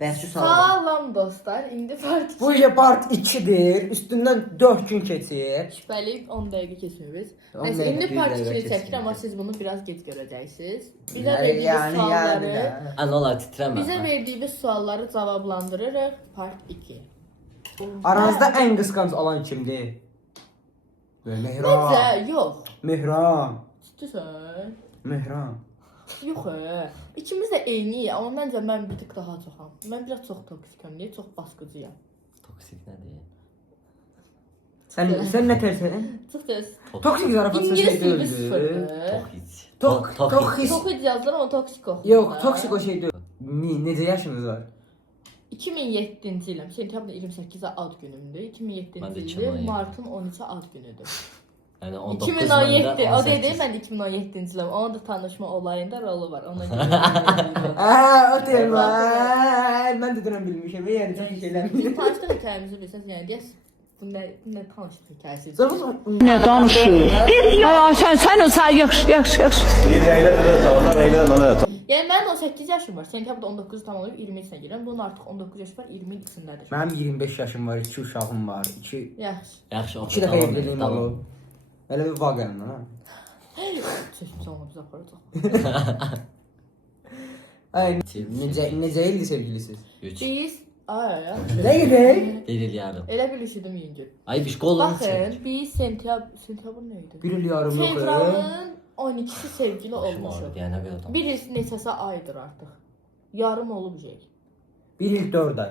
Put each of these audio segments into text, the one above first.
Bəhsi Salam dostlar, indi part 2. Bu ile part 2'dir. Üstündən 4 gün keçir. Şübhəliyib 10 dəqiqə keçmiriz. 10 Neyse, dəqiqə, indi 100 part dəqiqə 2-ni çəkir, keçir. amma siz bunu biraz gec görəcəksiniz. Bizə Yəni, verdiyiniz sualları, da. Anolar titrəmə. bizə verdiyiniz sualları cavablandırırıq part 2. Aranızda ən qısqanc olan kimdir? Mehran. Necə? Yox. Mehran. Ciddisən? Mehran. Yox. İkimiz də eyniyiz, amma məncə mən bir tık daha çoxam. Mən biraz çox toksikəm, niyə çox baskıcıyam. Toksik nədir? Sən nə tərsən? Çox tez. Toksik zarafat İngilis sözü dili deyildi. sıfırdır. Toksik. Toksik yazılır ama toksik oxuyur. Yox, toksik o şey deyil. Necə yaşınız var? 2007-ci iləm, sentyabrın 28-ə ad günümdür. 2007-ci Mən də ildir, 2017. martın 13-ə ad günüdür. Yəni 19 2017, o deyil, 18. mən də 2017-ci iləm. Onun da tanışma olayında rolu var. Ona görə. O deyil mən. Mən də dünən bilmişəm. Yəni çox şeylər. Biz tanışdıq hekayəmizi bilirsiniz, yəni deyəs bu nə tanışdıq hekayəsi. Zarafat Ne danışıyor? Aa, sen o say yaxşı. Yəni mənim 18 yaşım var. Sentyabrda 19 tamamlayıb 20-sinə girəm. Bunun artıq 19 yaşı var, 20-in içindədir. Mənim 25 yaşım var, 2 uşağım var, 2 Yaxşı. Yaxşı, 2 dəfə evliliyim olub. Elə bir vaqəmdən ha. Çəkmiş olma biz aparacaq. Ay, necə ildi sevgilisiz? 3. Biz, ay, Nə gedək? 1 il yarım. elə bir üşüdüm yüngül. Ay bir qolunu Baxın, çək. biz sentyabr nə idi? 1 il yarım yox. Fevralın 12-si sevgili olmuşuq. Olmuşuq. Yəni belə tam. Bir il neçəsə aydır artıq. Yarım olub şey. 1 il 4 ay.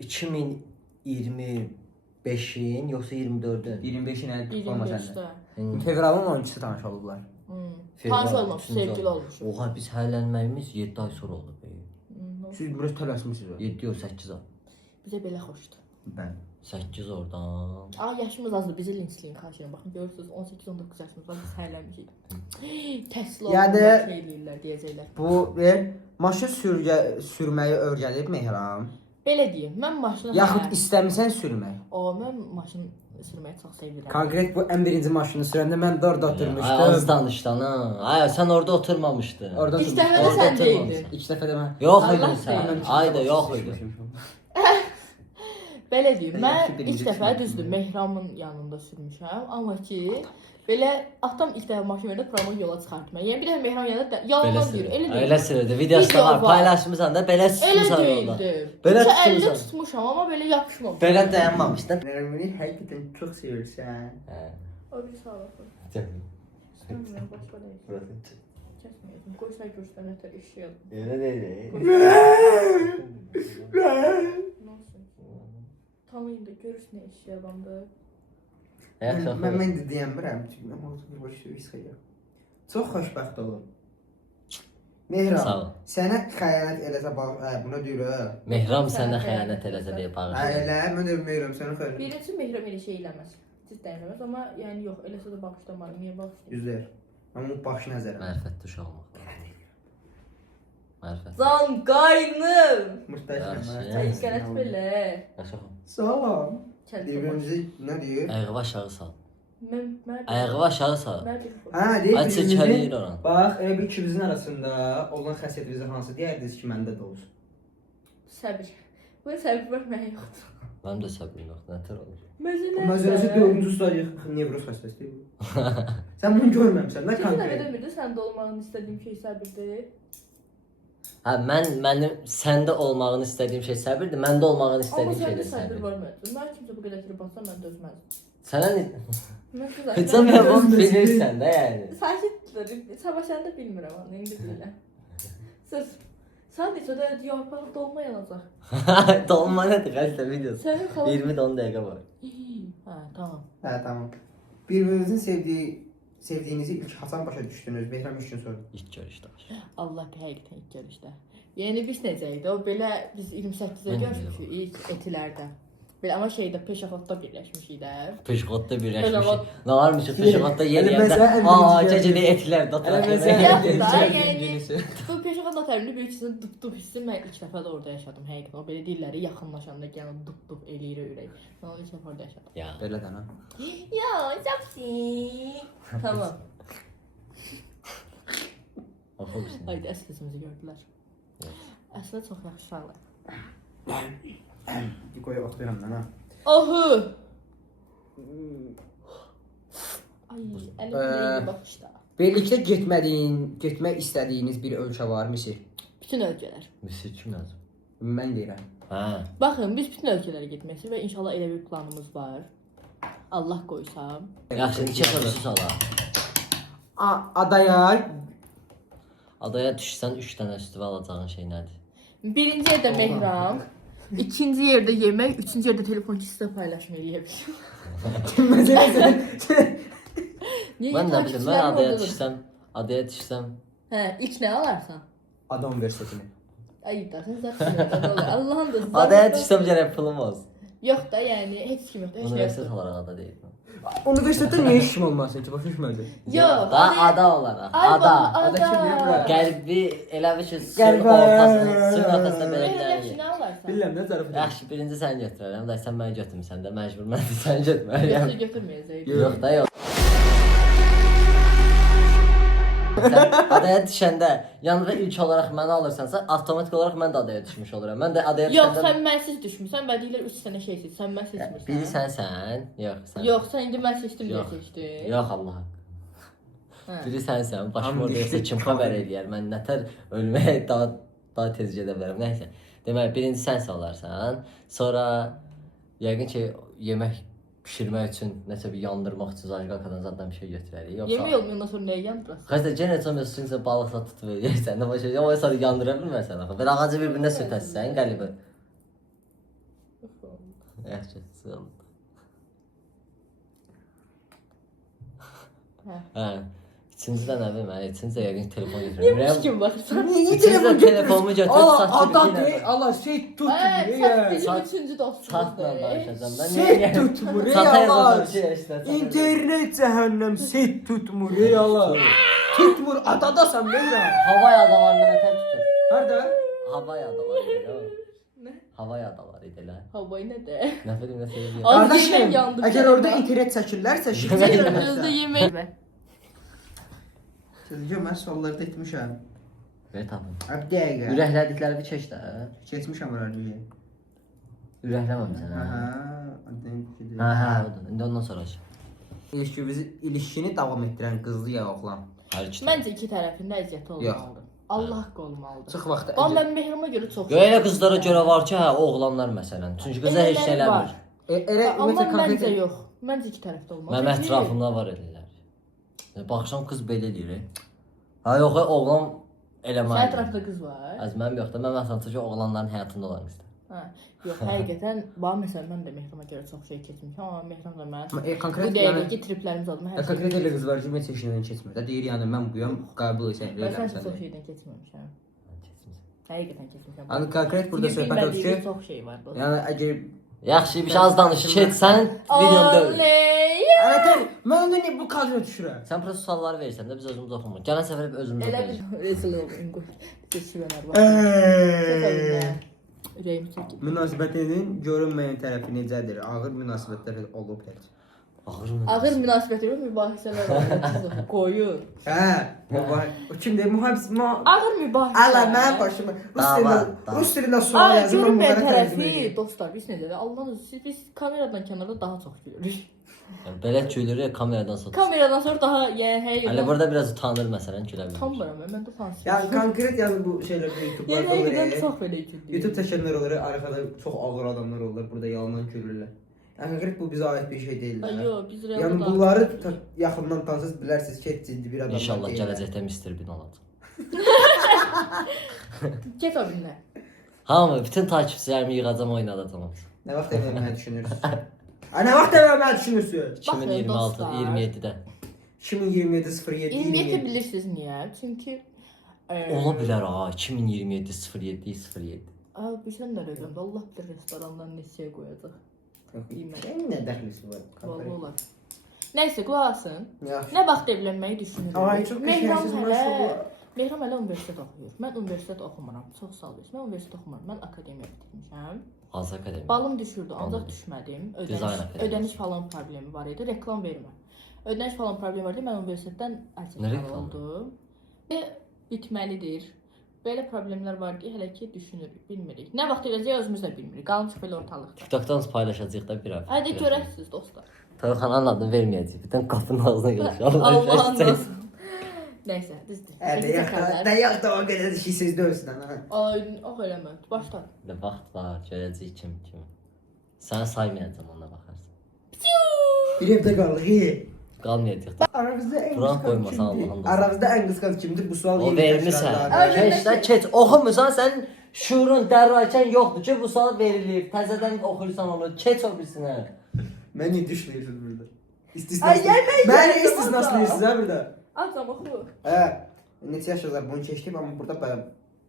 2025-in yoxsa 24-ün? 25-inə olma səndə. 25-də. Fevralın 12-si tanış olublar. Tanış olmamışıq, sevgili olmuşuq. Oha biz həllənməyimiz 7 ay sonra oldu. Siz biraz tələsmisiniz. 7 yox 8 ay. Bizə belə xoşdur. Mən. 8 oradan. Aa, yaşımız azdır, bizi linçləyin xahiş edirəm. Baxın, görürsünüz 18-19 yaşımız var, biz hərlənmişik. Təhsil Yəni- olmadan şey eləyirlər, deyəcəklər. Bu maşın sürməyi öyrədib Mehram. Belə deyim, mən maşını Yaxud istəmisən sürmək. mən maşın sürməyi çox sevirəm. Konkret bu ən birinci maşını sürəndə mən də orada Ay az oturmuşdum. danışdan ha. Ay sən orada oturmamışdın. Orada İlk dəfə də Orada sən oturmamışsın. deydin. İlk dəfə də mən. Yox Allah idin sən. səni. Ay da yox idi. Belə deyim, Yaxşı, mən birinci ilk dəfə sürmüşdüm. düzdür Mehramın yanında sürmüşəm, amma ki belə atam ilk dəfə maşın verdi, promo yola çıxartma. Yəni bir dəfə Mehram yanında yalan deyir, elə deyil. Elə sürürdü. Videosu da Video var. var. Paylaşmısan da belə Elə sürmüsən orada. deyildi. Belə 50 tutmusan. tutmuşam, amma belə yapışmamışam. Belə dayanmamışdın. Məni həqiqətən çox sevirsən. Hə. O bir sağ ol. Istəmirəm, başqa deyil. Kəsməyəcəm. Qoy sən görsənə tə işləyəm. Elə deyil. Nasıl? Tanıyın da görürsün nə işi adamdır. Mən də deyəmirəm, çünki mən orada bir baş söyləyirəm. Çox xoşbəxt olun. Sağ Mehram, ol. sənə xəyanət eləsə bax, buna deyir ha. Mehram sənə xəyanət eləsə deyə Hə bağışlayır. elə, mən də bilmirəm sənə xəyanət. Birincisi Mehram elə şey eləməz. Cidden eləməz, amma yəni yox, eləsə də bağışlamaram. Niyə bağışlayım? Yüzlər. Mən bu baş nəzərəm. Mərifətli uşaq olmaq. Mərifət. Can qaynım. Müstəşəm. Həqiqət belə. Yaşa. Salam. Kəlbə. Birbirimizi nə deyir? Ayağı aşağı sal. Mən Ayağı aşağı sal. Hə, deyir Ay çəkəliyir oran. Bax, elə bir ikimizin arasında olan xəssiyyətimizi hansı deyərdiniz ki, məndə də olsun? Səbir. Bu səbir var mənə yoxdur. Mənim də səbrim yox. Nətər olur? Məsələsi 4-cü stadiya nevroz xəstəsi deyil. Sən bunu görməmisən, nə Keçən dəfə konkret? demirdi səndə olmağını istədiyim şey səbirdir. Hə mənim səndə olmağını istədiyim şey səbirdir. Məndə olmağını Amma istədiyim şey səndə də səbir səbir. var məncə. Mən kimsə bu qədər ki batsa mən dözməzdim. Sənə nə? Mən Heç güzel. nə bunu bilirsən də yəni. Sakitlərim. Sabah səndə bilmirəm onu, indi bilirəm. Söz. Sadəcə də yarpaq dolma yanacaq. Dolma nədir xəstə videosu? Sənin xalan... 20 10 dəqiqə var. Hə, tamam. Hə, tamam. Bir-birinizin sevdiyinizi ilk hasan başa düşdünüz? Mehram 3 gün sonra. İlk görüşdə. Allah həqiqətən ilk görüşdə. Yəni biz necə idi? O belə biz 28-də Mən görüşmüşük ilk etilərdə. Belə amma şeydə Peşaxotda birləşmişik də. Peşqotda Peşqot. birləşmişik. Nə varmış Peşqotda Hələ yeriyəndə. məsələ Gecədə etlər də Hələ oturaq. məsələ- Yaxşı da, Sən yəni birincisi. bu Peşaxot notərində böyük sizin dup-dup hissi mən ilk dəfə də orada yaşadım həqiqətən. O belə deyirlər, yaxınlaşanda gələn dup-dup eləyir ürək. Mən onu ilk dəfə orada yaşadım. Ya. Belədən ha. Ya, zapsi. Tamam. Oxumuşsun. Haydi əsl sözümüzü gördülər. Əslində çox yaxşı uşaqlar. Dikoya oturuyorum lan ha. Ahı. Ay, əlimdə baxışda. Birlikte getmək istədiyiniz bir ölkə var mı ki? Bütün ölkələr. Misir kim yazıb? Mən deyirəm. Ha. Baxın, biz bütün ölkələrə getməsi və inşallah elə bir planımız var. Allah qoysa. Yaxşı, iki sorusu sola. Adaya düşsən 3 dənə üstüvə alacağın şey nədir? Birinci yerdə mehram, ikinci yerdə yemək, üçüncü yerdə telefon kişisində paylaşım eləyə bilirim. Mən də bilirəm, mən adaya düşsəm. Hə, ilk nə alarsan? Ada Universitetini. Ay, da sən zərt Allah'ın da zərt. Adaya düşsəm gərək pulum olsun. Yox da, yəni heç kim yoxdur. Universitet olaraq ada deyil. Universitetdə niyə işim olmasın ki? Başa düşmədim. Yox, da ada olaraq. Ada. Qəlbi elə bir ki, suyun ortasında belə gələyir. Nə alarsan? Bilirəm, nə zarafat. Yaxşı, birinci səni götürərəm. Da sən məni götürmüsən də, məcbur mən də səni götürməliyəm. Yoxsa götürməyəcək. Yox da, yox. Sən adaya düşəndə yanında ilk olaraq məni alırsansa, avtomatik olaraq mən də adaya düşmüş oluram. Mən də adaya düşəndə... Yox, sən mənsiz düşmüsən və deyirlər 3 dənə şey seç, sən mən seçmirsən. Biri sənsən, yox sən. Yox, sən indi mən seçdim deyə seçdin. Yox, Allah. Biri sənsən, başım orada yoxsa kim xəbər eləyər, mən nətər ölməyə daha tez gedə bilərəm, nəysə. Deməli, birinci sənsə olarsan, sonra yəqin ki, yemək pişirmək üçün, nəsə bir yandırmaq üçün zajqakadan zaddan bir şey götürərik. Yemək olmayandan sonra nəyə yandırasın? Xəstə genə çöməsində balıqla tutub eləyirsən, nə başa, ya sonra yandıra bilmirsən axı. Bir ağacı bir-birinə sürtəsən, qəlibə. Yaxşı, sığalım. Hə. İkinci də nə bilmə, ikinci də yəqin telefon götürürəm. Niyə kim baxırsan? İkinci də telefonumu götürüb saçı Allah şey tut Sən bizim üçüncü dostumuz. Satla danışacağım da. Set tutmur ey Allah. İnternet cəhənnəm set tutmur ey Allah. Tutmur adadasan bilirəm. Havay adalarında nətər tutur? Harda? Havay adaları idi. Nə? Havay adaları idi elə. Havay nədir? Nə bilim nə söyləyir. Qardaşım, yandım. əgər orada internet çəkirlərsə, şirkət Özdə yemək. Sizcə mən sualları da etmişəm. Ver tapın. Abi dəqiqə. Ürəklədikləri bir keç də. Keçmişəm oraya. Ürəkləməmsən Aha. hə. Hə, odur. İndi ondan sonra. İlişkini davam etdirən qızlı ya oğlan. Hər iki. Məncə iki tərəfində əziyyət olmalıdır. Allah haqqı olmalıdır. Çox vaxt. Amma mən mehrama görə çox. Elə qızlara görə var ki, hə, oğlanlar məsələn. Çünki qızlar heç nə eləmir. Elə Amma məncə yox. Məncə iki tərəfdə olmalı. Mənim ətrafımda var ellər. Baxsam qız belə eləyir. Ha yox, oğlan eləməli. Sənin ətrafında qız var. Az mənim yox da, mən məsələn ki, oğlanların həyatında olan qızdır. Hə. Yox, həqiqətən bax məsələn mən də mehrama görə çox şey keçmişəm, amma mehram da mən. Konkret Bu dəqiqəki triplərimiz oldu. Hər konkret elə qız var ki, heç şeydən keçmir. Da deyir yəni mən buyam, qəbul etsən. Mən çox şeydən keçməmişəm. Həqiqətən keçmişəm. Yəni konkret burada söhbət odur ki, çox şey var. yəni əgər Yaxşı, bir şey az danış. Sən videoda öl. Əlbəttə, mən onda bu kadra düşürəm. Sən prosta sualları verirsən də biz özümüz oxumuruq. Gələn səfər hep özümüz Elə oxuyacağıq. bir rezil oldum qoy. Keçirənlər var. Ürəyim çəkir. Münasibətinin görünməyən tərəfi necədir? Ağır münasibətlər olub heç. Ağır münasibətlər mübahisələr var. Qoyun. Hə, o kimdir? Mühafizə. Ağır mübahisə. Ala mən başımı Rus dilində sual yazıram. Görünməyən tərəfi dostlar biz necə də Allahın özü biz kameradan kənarda daha çox gülürük. Belə gülürük kameradan sonra. Kameradan sonra daha yəni həqiqətən. Hələ burada biraz utanır məsələn gülə bilir. Utanmıram mən də utansın. Yəni konkret yəni bu şeylərdə YouTube-larda Yəni həqiqətən olur. çox belə gülürük. YouTube çəkənlər olur, arxada çox ağır adamlar olur, burada yalandan gülürlər. Yəni konkret bu bizə aid bir şey deyil. Ay yox, biz realda. Yəni bunları yaxından tanısız bilərsiniz ki, ciddi bir adamlar. İnşallah gələcəkdə Mr. Bean olacaq. Get o birinə. Hamı bütün takipçilərimi yığacam oynadacam. Nə vaxt evlənməyi düşünürsünüz? Nə vaxt evlənməyi düşünürsünüz? 2026 27-də. 2027-07 27 bilirsiniz niyə? Çünki Ola bilər ha 2027 07 07. Abi bir şey nə rəqəmdə Allah bilir restorandan neçəyə qoyacaq. Bilmirəm. Nə dəxlisi var? Vallahi olar. Nəysə, qulaq asın. Yaxşı. Nə vaxt evlənməyi düşünürəm? Ay, çox qəşəngsiniz, maşallah. Mehram hələ universitet oxuyur. Mən universitet oxumuram. Çox sağ olun. Mən universitet oxumuram. Mən akademiya bitirmişəm. Hansı akademiya? Balım düşürdü, ancaq düşmədim. Ödəniş falan problemi var idi. Reklam vermə. Ödəniş falan problemi var idi. Mən universitetdən əl çəkməli oldum. Bitməlidir. belə problemlər var ki, hələ ki düşünürük, bilmirik. Nə vaxt edəcəyik özümüz də bilmirik. Qalmış belə ortalıqda. TikTokdan paylaşacağıq da bir həftə. Hadi görəsiniz dostlar. Toyxananın adını verməyəcəyik. Bir dənə qapının ağzına gələcək. Allah'ın olsun. Nəysə, düzdür. Dayaq da o qədər ki siz dövsün. Ay, o eləmə. Başla. Ne vaxt var, görəcəyik kim. Səni saymayacağam, ona baxarsan. Bir evdə qalıq. Qalmayacaq da. Aramızda en Buran kıskanç koymasan kimdir? Allah'ın Aramızda en kıskanç kimdir? Bu sual O yeni vermisən. təşkilatlarda. Keç də keç. Oxumusan, sən şuurun dərrakən yoxdur ki, bu sual verilib. Təzədən oxuyursan onu. Keç o birisinə. Məni düşləyirsiniz burada. Ay, İstisnas. gəlmək Məni gəlmə istisnaslayırsınız ha burada. Açam oxu. Neçə yaşınızda bunu keçdim, amma burada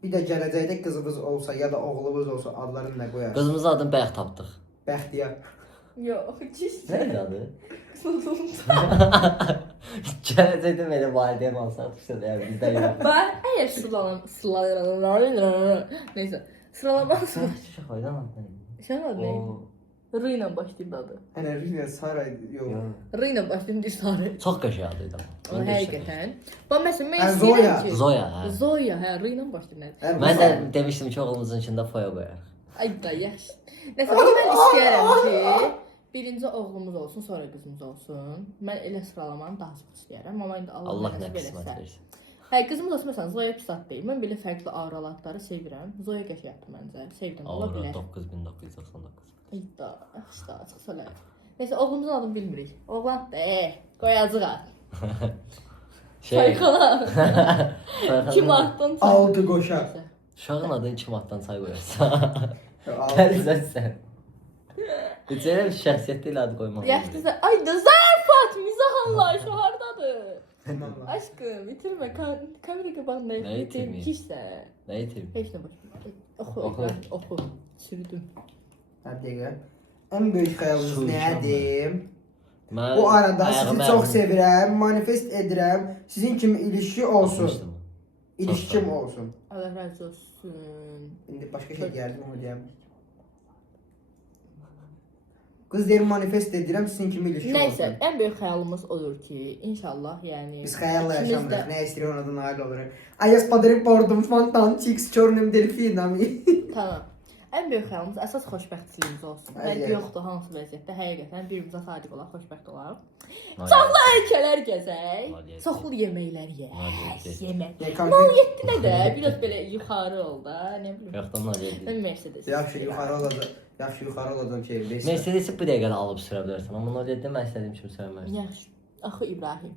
bir də gələcəkdə qızınız olsa ya da oğlunuz olsa adlarını nə qoyar? Qızımızın adını bayaq tapdıq. Bəxtiyar. Yox, çiş. Nə adı? Gələcəkdə mənə valideyn alsa tutsa da yəni bizdə yox. Ben eğer neyse sıralaması Şaka oydan adı. şey var ne? O. R ile başlayayım adı. Hani Rina Saray yox. R ile başlayayım diye sarı. Çox qəşəng adıydı O amma. həqiqətən. Ben mesela ben Zoya. istəyirəm ki. Zoya, hə. Zoya, hə, R ilə başlayayım. Mən də demişdim ki, oğlumuzun içində foya qoyarıq. Ay da yaxşı. Nəsə mən istəyirəm ki, birinci oğlumuz olsun, sonra qızımız olsun. Mən elə sıralamanı daha çox istəyirəm, amma indi Allah Allah mənə nə belə qismət etsə. versin. Hə, qızımız olsun məsələn Zoya pis ad deyil. Mən belə fərqli auralatları sevirəm. Zoya qəşəngdir məncə. Sevdim, ola Aura bilər. 9999. Ay da, yaxşı da, açıq söylə. Nəsə oğlumuzun adını bilmirik. Oğlan da, qoyacağıq ad. Sayqala. Kim addan? Aldı qoşar. Uşağın adını kim addan çay qoyarsa. Gəlirsən. Heç elə bir şəxsiyyətli ilə adı qoymaq. Yaxşısa, ay da zarfat, mizah Allah, şu hardadır? Aşkım, bitirmə, kamera qabağında Nə itirməyim? Kişsə. Nə itim? Heç nə başım. Oxu, Oxu. oxu. Sürdüm. Hadi en büyük xəyalınız Su nədir? Mən Bu arada ayağımı sizi ayağımı- çox sevirəm, manifest edirəm. Sizin kimi ilişki olsun. Oxumuşdum. İlişkim olsun. Allah razı olsun. İndi başqa şey deyərdim, onu deyəm. Qız deyir manifest edirəm, sizin kimi ilişki Nəysə, olsun. ən böyük xəyalımız odur ki, inşallah, yəni Biz xəyalla ikimiz yaşamırıq, də- nə istəyir ona da nail oluruq. A ja spaderim bordum fantastik z czarnym delfinami. Tamam. Ən böyük xəyalımız əsas xoşbəxtliyimiz olsun. Ay, Bəlkə yes. yoxdur hansı vəziyyətdə, həqiqətən birimizə sadiq olaq, xoşbəxt olaq. Nail- Çoxlu ölkələr gəzək, Nailiyyət. çoxlu yeməklər yeyək, Nailiyyət. yemək. Ya konkret Nə də biraz belə yuxarı ol da, nə bilim. Yoxdan nail Mən Mercedes. yaxşı yuxarı olacaq. Yaxşı yuxarı olacaq şey versə. Mercedes-i bu dəqiqədə alıb sürə bilərsən, amma nail etdim, mən istədiyim kimi sürə bilərsən. Yaxşı. Axı İbrahim.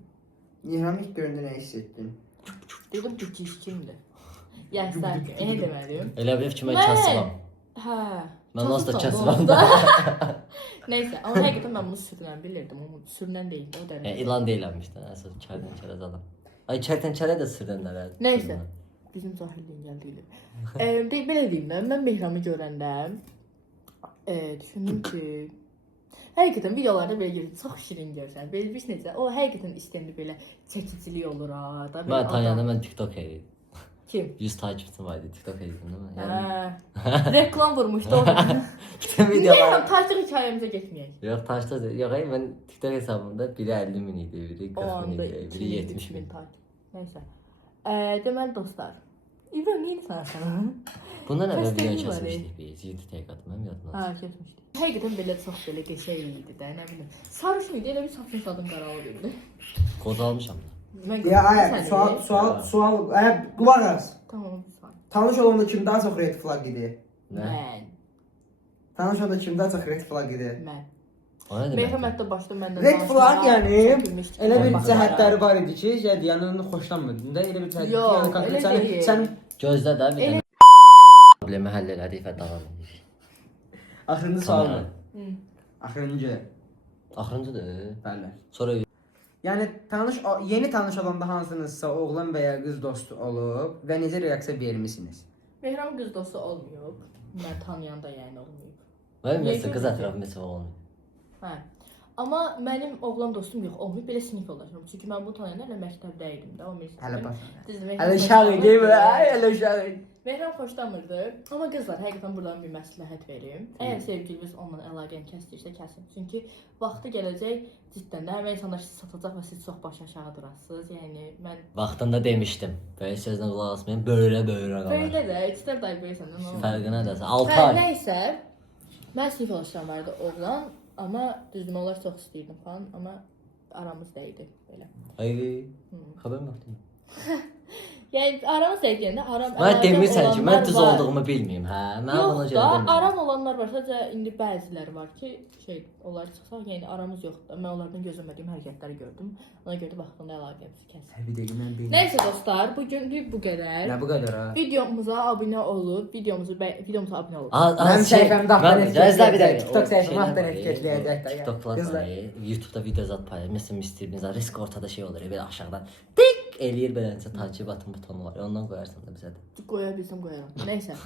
Nihan ilk göründə nə hiss etdin? Dedim bu kimdir? Yəni sən nə demədim? Elə bil ki, mən kasıbam. Hə. Mən nasıl da kasıbsan, kasıbam oldu. da. Nəysə, amma həqiqətən mən bunu sürünən bilirdim, amma sürünən deyildi o dərəcə. İlan deyilənmişdən, əsas kərtənkələ adam. Ay kərtənkələ də sürənlər. Nəysə. Bizim cahilliyin gəldiyi. Belə deyim də, mən Mehramı görəndə düşündüm ki, həqiqətən videolarda belə görürəm, çox şirin görürsən. Belə bir necə, o həqiqətən istəyəndə belə çəkicilik olur ha. Da belə Mən Tanyanda mən TikTok edirdim. Kim? 100 takipçim vardı, TikTok edirdim değil mi? Hə. Reklam vurmuşdu orada. Bütün Mehram videolar... tarixi hekayəmizə getməyək. Yox, taşda deyil. Yox, mən TikTok hesabımda biri 50 min idi, biri O 40 min anda idi, biri 70 min. takip. Nəysə. Deməli dostlar. İbrahim niyə sən? Bundan əvvəl video Göstərim var, kəsmişdik biz, 7 dəqiqə atmam yadımdan. Hə, keçmişdi. Həqiqətən belə çox belə desək idi də, nə bilim. Sarışın idi, elə bir saçın sadım qaralıq idi. Qozalmışam da. Mən Ya ay, səni- sual, ay qulaq as. Tamam, bir saniyə. Tanış olanda kim daha çox red flag idi? Nə? Mən. Tanış olanda kim daha çox red flag idi? Mən. O nə demək? Mehramətdə başda məndən Red flag yəni elə bir Baxın, cəhətləri var idi ki, yəni onu xoşlanmırdın da, elə bir cəhət. Yox, yəni konkret elə deyil. sən Gözlə də bir Elə- dənə problemi həll elədik və davam edirik. axırıncı sual. Tamam. Axırıncı. Axırıncıdır. Bəli. Sonra Yəni yeni tanış olanda hansınızsa oğlan və ya qız dostu olub və necə reaksiya vermisiniz? Mehram qız dostu olmayıb. Mən tanıyanda yəni olmayıb. mənim Niyə nəsə qız görmürsən? ətrafım heç olmuyor. Hə. Amma mənim oğlan dostum yox, olmayıb belə sinif yoldaşım. Çünki mən bu tanıyanda məktəbdə idim də, o məktəbdə. Hələ bax. Düzdür, Hələ uşaq idi, hələ uşaq idi. Mehran xoşlamırdı. Amma qızlar, həqiqətən buradan bir məsləhət verim. Əgər sevgiliniz onunla əlaqəni kəsdirsə, kəsin. Çünki vaxtı gələcək ciddən də həmin insanlar sizi satacaq və siz çox baş aşağı durasınız. Yəni mən Vaxtında demişdim. Belə sözünə qulaq asmayın. Böyrə qalır. belə də istər day böyüsən də. Fərqinə də 6 Hə, ay. nəysə, mən sinif yoldaşlarım vardı oğlan, amma düzdür, mən onları çox istəyirdim falan, amma aramızda idi belə. Ay, xəbərim yoxdur. Yəni aramızda idi deyəndə aram Mən demirsən ki, mən olanlar düz var. olduğumu bilməyim, hə? Mən ona Yox görə da, demirəm. aram olanlar var, sadəcə indi bəziləri var ki, onlar çıxsa, yəni aramız yoxdur. Mən onlardan gözləmədiyim hərəkətləri gördüm. Ona görə də vaxtında əlaqəmizi kəsdim. Bir dəqiqə mən bilmirəm. Nəysə dostlar, bu günlük bu qədər. Nə bu qədər ha? Videomuza abunə olub, videomuza abunə olub. Mənim səhifəmdə axtarın Gözlə bir dəqiqə. TikTok səhifəmdə axtarın etiketləyəcək də. TikToklar Qızlar. var. YouTube-da video zat paylaşır. Məsələn, istəyirsən, risk ortada şey olur, belə aşağıdan tik eləyir beləcə takip atın butonu var. Ondan qoyarsan da bizə də. Qoya bilsəm qoyaram. Nəysə.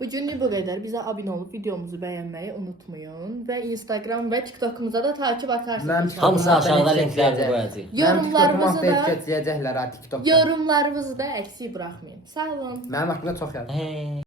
Bu günlük bu qədər. Bizə abunə olub videomuzu bəyənməyi unutmayın və Instagram və TikTokumuza da takib atarsınız. Hamısı aşağıda linklərini qoyacağıq. Yorumlarımızı da etiketləyəcəklər ha TikTokda. yorumlarımızı da əksik buraxmayın. Sağ olun. Mənim haqqımda çox yazır. Hey.